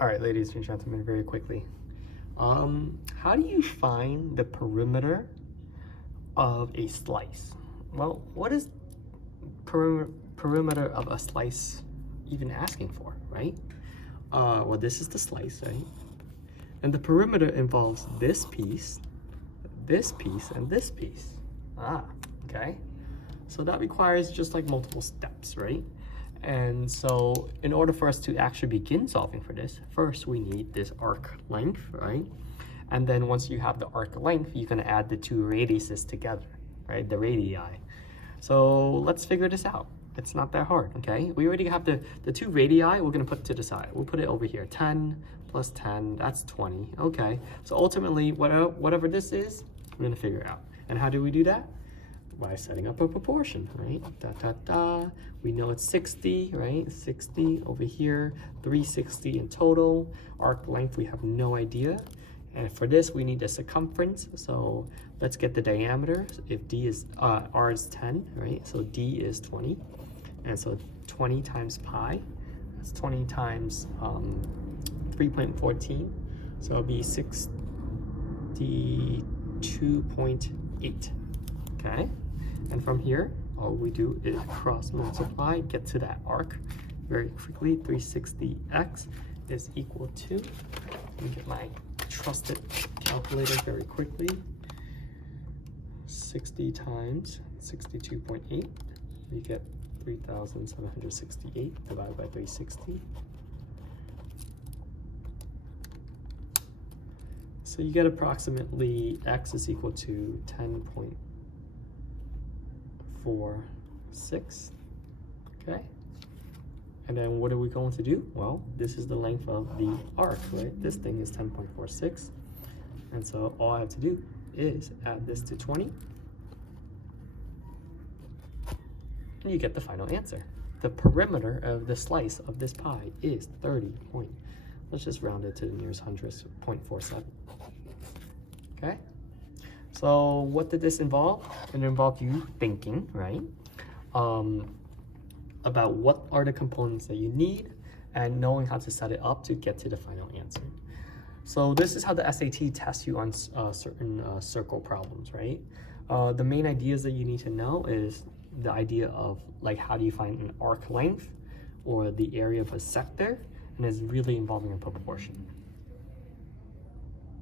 All right, ladies and gentlemen, very quickly. How do you find the perimeter of a slice? Well, what is perimeter of a slice even asking for, right? Well, this is the slice, right? And the perimeter involves this piece, and this piece. Okay. So that requires just like multiple steps, right? And so in order for us to actually begin solving for this, first we need this arc length, right? And then once you have the arc length, you're gonna add the two radiuses together, right? The radii. So let's figure this out. It's not that hard, okay? We already have the two radii we're gonna put to the side. We'll put it over here, 10 plus 10, that's 20, okay? So ultimately, whatever this is, we're gonna figure it out. And how do we do that? By setting up a proportion, right? We know it's 60, right? 60 over here, 360 in total. Arc length, we have no idea. And for this, we need the circumference. So let's get the diameter. If D is, R is 10, right? So D is 20. And so 20 times pi, that's 20 times 3.14. So it'll be 62.8, okay? And from here, all we do is cross multiply, get to that arc very quickly. 360x is equal to, let me get my trusted calculator very quickly. 60 times 62.8, you get 3,768 divided by 360. So you get approximately x is equal to 10.46, okay? And then what are we going to do? Well, this is the length of the arc, right? This thing is 10.46. And so all I have to do is add this to 20. And you get the final answer. The perimeter of the slice of this pie is 30 point. Let's just round it to the nearest hundredths, 0.47. Okay? So what did this involve? It involved you thinking, right? About what are the components that you need and knowing how to set it up to get to the final answer. So this is how the SAT tests you on certain circle problems, right? The main ideas that you need to know is the idea of like how do you find an arc length or the area of a sector, and it's really involving a proportion.